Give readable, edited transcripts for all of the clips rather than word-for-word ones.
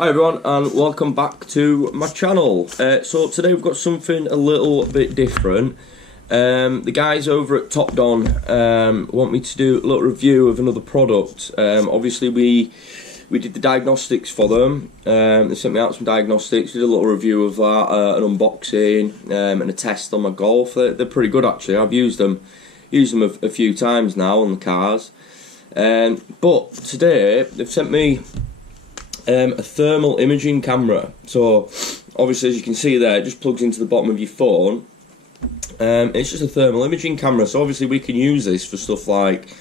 Hi everyone and welcome back to my channel. So today we've got something a little bit different. The guys over at TOPDON want me to do a little review of another product. Obviously we did the diagnostics for them. They sent me out some diagnostics, did a little review of that, an unboxing and a test on my Golf. They're pretty good actually. I've used them a few times now on the cars. But today they've sent me a thermal imaging camera. So obviously, as you can see there, it just plugs into the bottom of your phone. It's just a thermal imaging camera, so obviously we can use this for stuff like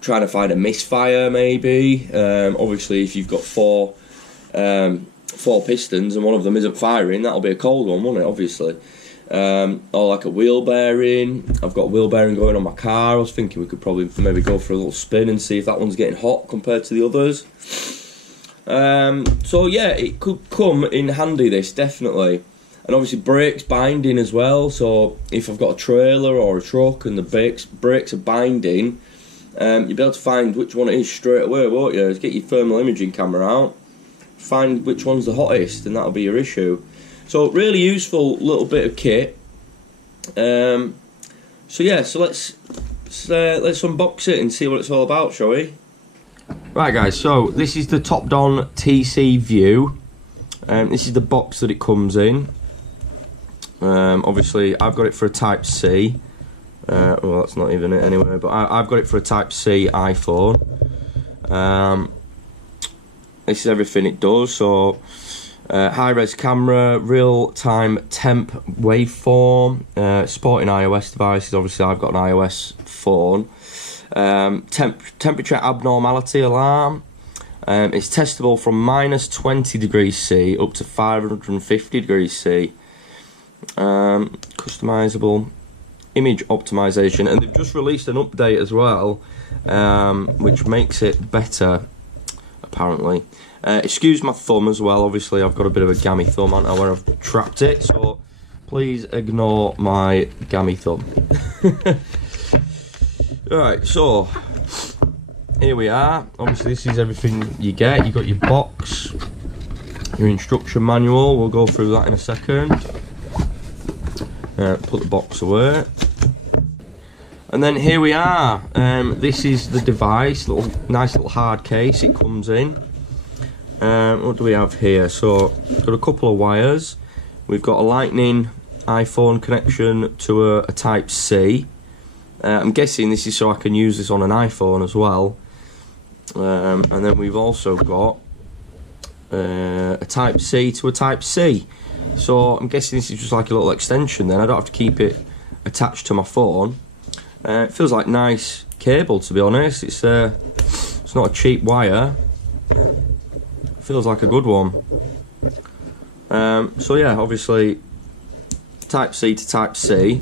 trying to find a misfire maybe. Obviously if you've got four pistons and one of them isn't firing, that'll be a cold one, won't it, obviously. Or like a wheel bearing. I've got a wheel bearing going on my car. I was thinking we could probably maybe go for a little spin and see if that one's getting hot compared to the others. So yeah, it could come in handy, this, definitely. And obviously brakes binding as well, so if I've got a trailer or a truck and the brakes are binding, you'll be able to find which one it is straight away, won't you? Just get your thermal imaging camera out, find which one's the hottest, and that'll be your issue. So really useful little bit of kit. So yeah, so let's unbox it and see what it's all about, shall we? Right guys, so this is the TOPDON TC View. This is the box that it comes in. Obviously I've got it for a Type C. Well, that's not even it anyway, but I've got it for a Type C iPhone. This is everything it does. So high-res camera, real-time temp waveform, supporting iOS devices. Obviously I've got an iOS phone. Temperature abnormality alarm. It's testable from -20 degrees C up to 550 degrees C. Customizable image optimization, and they've just released an update as well, which makes it better apparently. Excuse my thumb as well, obviously I've got a bit of a gammy thumb, haven't I, where I've trapped it, so please ignore my gammy thumb. Right, so here we are. Obviously this is everything you get. You've got your box, your instruction manual, we'll go through that in a second. Put the box away. And then here we are. This is the device, nice little hard case it comes in. What do we have here? So we've got a couple of wires. We've got a lightning iPhone connection to a Type C. I'm guessing this is so I can use this on an iPhone as well. And then we've also got a Type C to a Type C. So I'm guessing this is just like a little extension then. I don't have to keep it attached to my phone. It feels like nice cable, to be honest. It's not a cheap wire. It feels like a good one. So yeah, obviously Type C to Type C.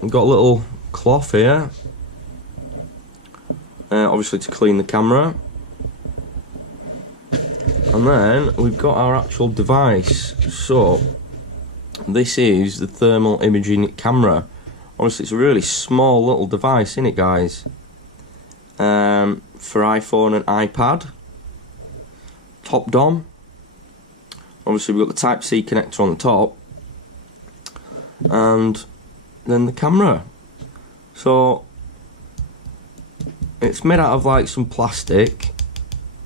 We've got a little cloth here, obviously to clean the camera. And then we've got our actual device. So this is the thermal imaging camera. Honestly, it's a really small little device, isn't it, guys? For iPhone and iPad. TOPDON. Obviously we've got the Type C connector on the top. And then the camera. So it's made out of like some plastic,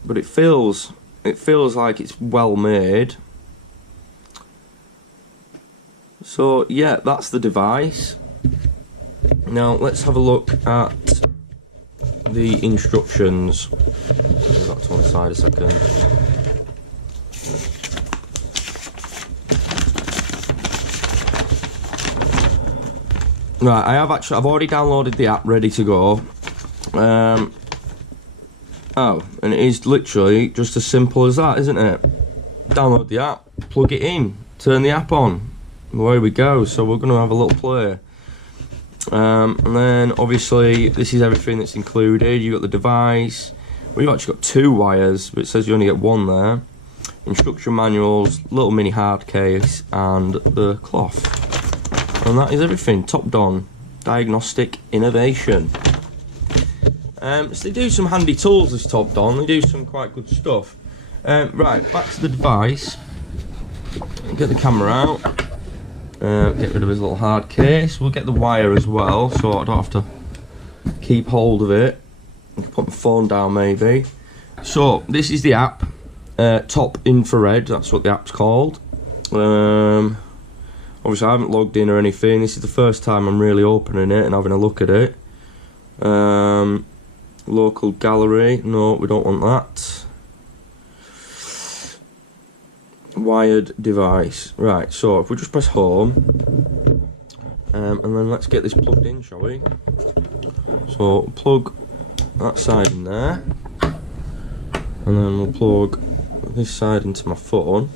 but it feels like it's well made. So yeah, that's the device. Now let's have a look at the instructions. Move that to one side a second. Right, I've already downloaded the app, ready to go. Oh, and it is literally just as simple as that, isn't it? Download the app, plug it in, turn the app on, away we go. So we're going to have a little play. And then obviously this is everything that's included. You've got the device. We've actually got two wires, but it says you only get one there. Instruction manuals, little mini hard case, and the cloth. And that is everything. TOPDON diagnostic innovation. So they do some handy tools, this TOPDON. They do some quite good stuff. Right, back to the device. Get the camera out. Get rid of his little hard case. We'll get the wire as well, so I don't have to keep hold of it. I can put my phone down maybe. So this is the app, Top Infrared. That's what the app's called. Obviously I haven't logged in or anything. This is the first time I'm really opening it and having a look at it. Local gallery. No, we don't want that. Wired device. Right, so if we just press home, and then let's get this plugged in, shall we? So plug that side in there, and then we'll plug this side into my phone.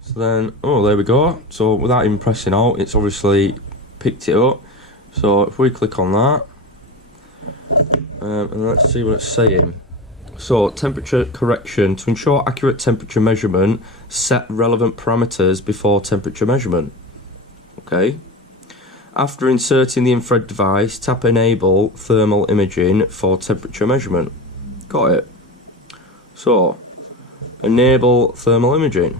So then, oh, there we go. So without even pressing out, it's obviously picked it up. So if we click on that, and let's see what it's saying. So, temperature correction. To ensure accurate temperature measurement, set relevant parameters before temperature measurement. Okay. After inserting the infrared device, tap Enable Thermal Imaging for temperature measurement. Got it. So, enable thermal imaging.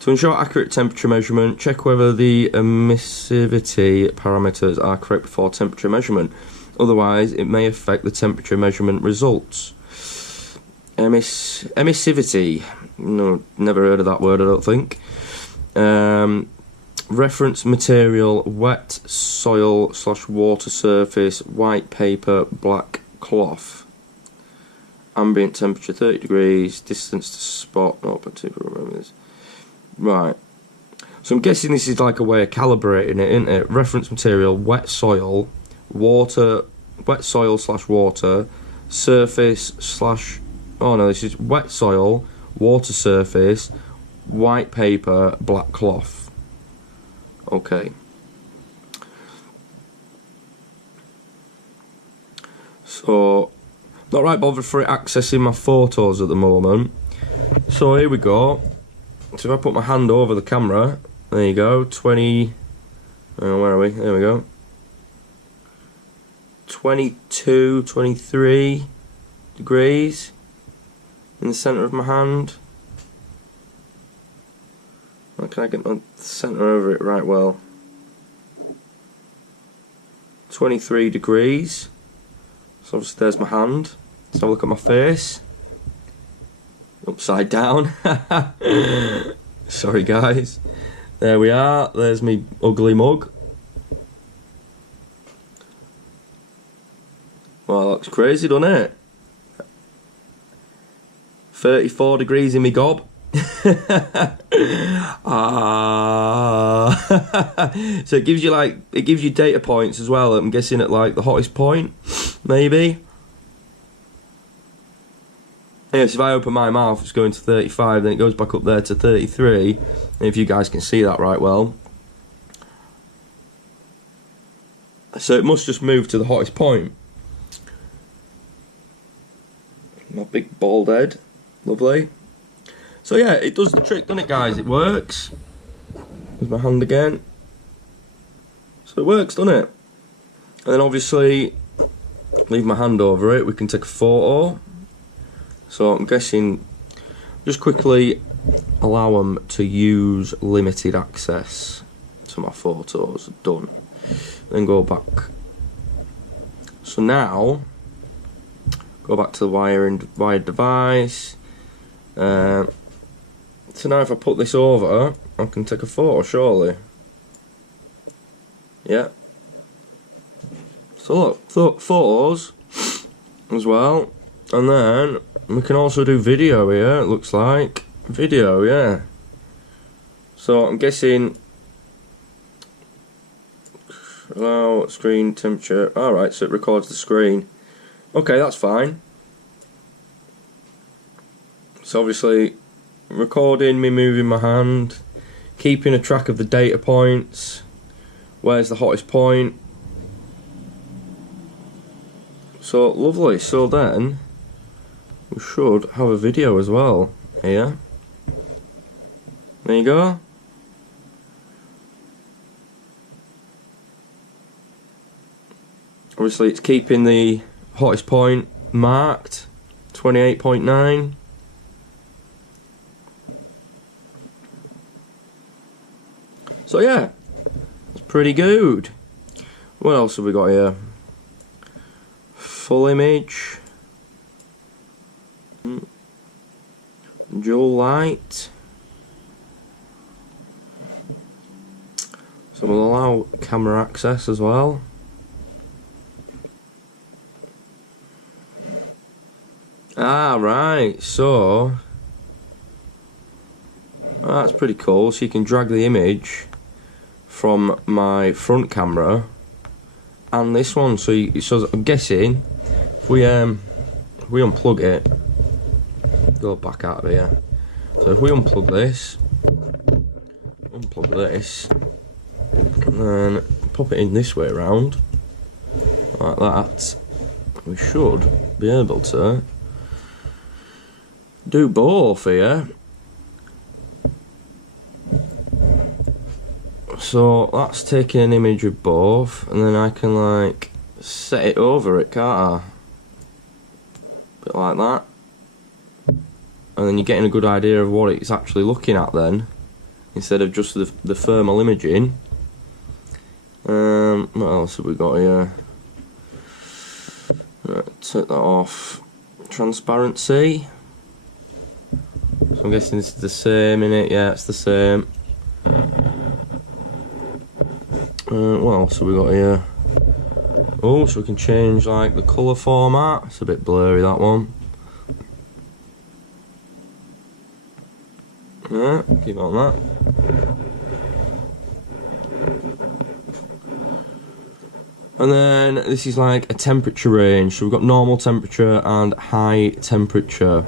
To ensure accurate temperature measurement, check whether the emissivity parameters are correct before temperature measurement. Otherwise, it may affect the temperature measurement results. Emissivity. No, never heard of that word, I don't think. Reference material, wet soil / water surface, white paper, black cloth. Ambient temperature 30 degrees, distance to spot 0.2 millimeters. Right. So I'm guessing this is like a way of calibrating it, isn't it? Reference material, wet soil, water, wet soil / water, surface / oh no, this is wet soil, water surface, white paper, black cloth. Okay. So, not right bothered for it accessing my photos at the moment. So here we go. So if I put my hand over the camera, there you go, 20, where are we? There we go. 22, 23 degrees in the centre of my hand. How can I get my centre over it right well? 23 degrees. So obviously there's my hand. Let's have a look at my face. Upside down. Sorry guys. There we are. There's me ugly mug. Well, that looks crazy, doesn't it? 34 degrees in me gob. So it gives you data points as well. I'm guessing at like the hottest point, maybe. Yes, if I open my mouth, it's going to 35, then it goes back up there to 33. And if you guys can see that right well. So it must just move to the hottest point. My big bald head. Lovely. So yeah, it does the trick, doesn't it guys? It works. There's my hand again. So it works, doesn't it? And then obviously, leave my hand over it, we can take a photo. So I'm guessing, just quickly allow them to use limited access to my photos. Done. Then go back. So now, go back to the wired device. So now if I put this over, I can take a photo, surely. Yeah. So look, photos as well. And then we can also do video here, it looks like. Video, yeah. So I'm guessing, allow screen temperature. Alright, so it records the screen. Okay, that's fine. So obviously, recording me moving my hand, keeping a track of the data points, where's the hottest point. So lovely, so then we should have a video as well here. There you go. Obviously it's keeping the hottest point marked 28.9. So yeah, it's pretty good. What else have we got here? Full image, dual light. So we'll allow camera access as well. Ah, right, so that's pretty cool. So you can drag the image from my front camera and this one. So I'm guessing if we unplug it, go back out of here. So if we unplug this, and then pop it in this way around, like that, we should be able to do both here. So that's taking an image of both, and then I can like set it over it, can't I? Bit like that, and then you're getting a good idea of what it's actually looking at then, instead of just the thermal imaging. What else have we got here? Right, take that off. Transparency. So I'm guessing this is the same, innit? Yeah, it's the same. What else have we got here? Oh, so we can change like the colour format. It's a bit blurry, that one. Yeah, keep on that. And then this is like a temperature range. So we've got normal temperature and high temperature.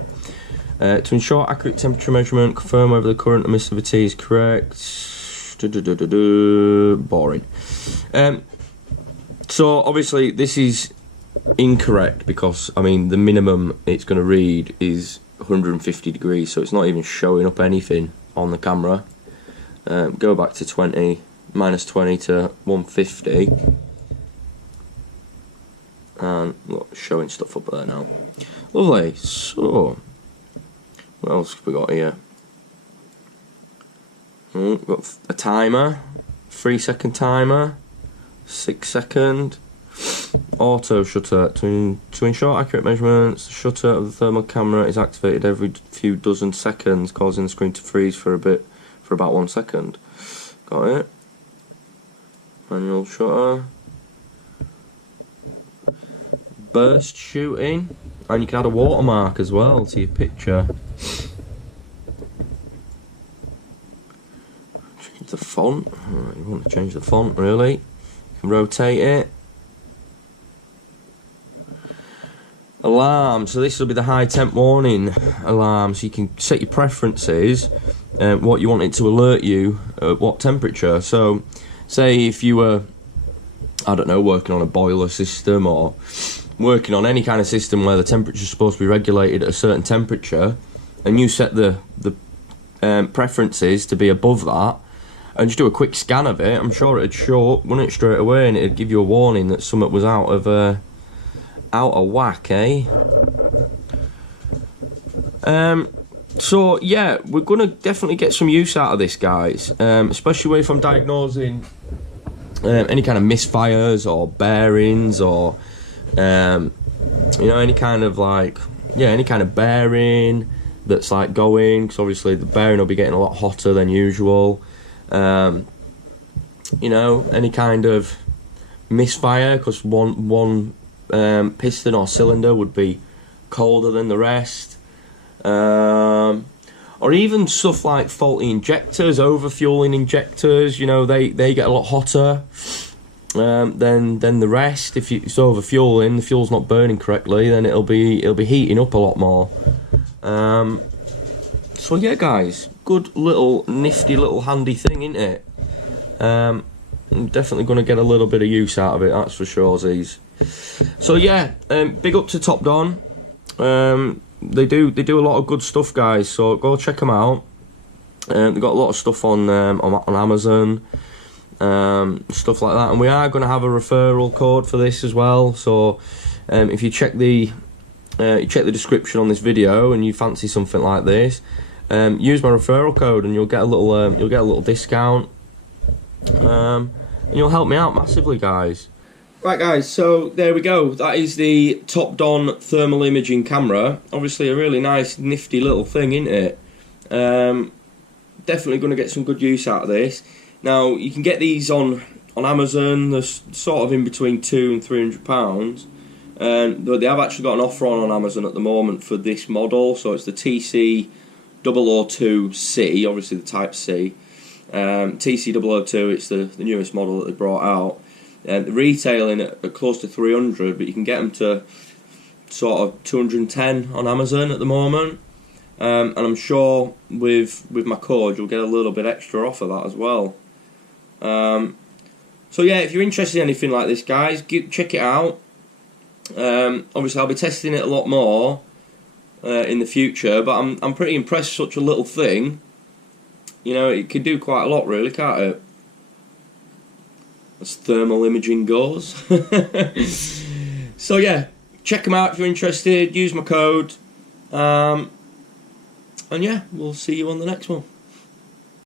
To ensure accurate temperature measurement, confirm whether the current emissivity is correct. Boring. So obviously this is incorrect because, I mean, the minimum it's going to read is 150 degrees, so it's not even showing up anything on the camera. Go back to 20, minus 20 to 150. And look, showing stuff up there now. Lovely. So, what else have we got here? We've got a timer, 3-second timer, 6-second, auto shutter. To ensure accurate measurements, the shutter of the thermal camera is activated every few dozen seconds, causing the screen to freeze for about 1 second. Got it. Manual shutter. Burst shooting, and you can add a watermark as well to your picture. Change the font. Right, you want to change the font, really. You can rotate it. Alarm. So this will be the high temp warning alarm. So you can set your preferences, what you want it to alert you at what temperature. So, say if you were, I don't know, working on a boiler system or working on any kind of system where the temperature is supposed to be regulated at a certain temperature, and you set the preferences to be above that, and just do a quick scan of it, I'm sure it'd show up, wouldn't it, straight away, and it'd give you a warning that something was out of whack, eh? So yeah, we're gonna definitely get some use out of this, guys, especially if I'm diagnosing any kind of misfires or bearings or you know, any kind of any kind of bearing that's like going, because obviously the bearing will be getting a lot hotter than usual. You know, any kind of misfire, because one piston or cylinder would be colder than the rest, or even stuff like faulty injectors, overfueling injectors. You know, they get a lot hotter than the rest. If it's overfueling, the fuel's not burning correctly, then it'll be heating up a lot more. So yeah, guys, good little nifty little handy thing, isn't it? I'm definitely going to get a little bit of use out of it, that's for sure. So yeah, big up to TOPDON. They do a lot of good stuff, guys, so go check them out. They've got a lot of stuff on Amazon, stuff like that, and we are going to have a referral code for this as well. So if you check the you check the description on this video and you fancy something like this, use my referral code and you'll get a little discount, and you'll help me out massively, guys. Right, guys, so there we go. That is the TOPDON thermal imaging camera. Obviously a really nice nifty little thing, isn't it? Definitely going to get some good use out of this. Now you can get these on Amazon. They're sort of in between £200 and £300. But they have actually got an offer on Amazon at the moment for this model. So it's the TC002C, obviously the Type C. TC002, it's the newest model that they brought out. They're retailing at close to 300, but you can get them to sort of 210 on Amazon at the moment. And I'm sure with my code you'll get a little bit extra off of that as well. So yeah, if you're interested in anything like this, guys, check it out. Obviously I'll be testing it a lot more in the future, but I'm pretty impressed with such a little thing. You know, it can do quite a lot really, can't it? As thermal imaging goes. So yeah, check them out if you're interested, use my code, and yeah, we'll see you on the next one.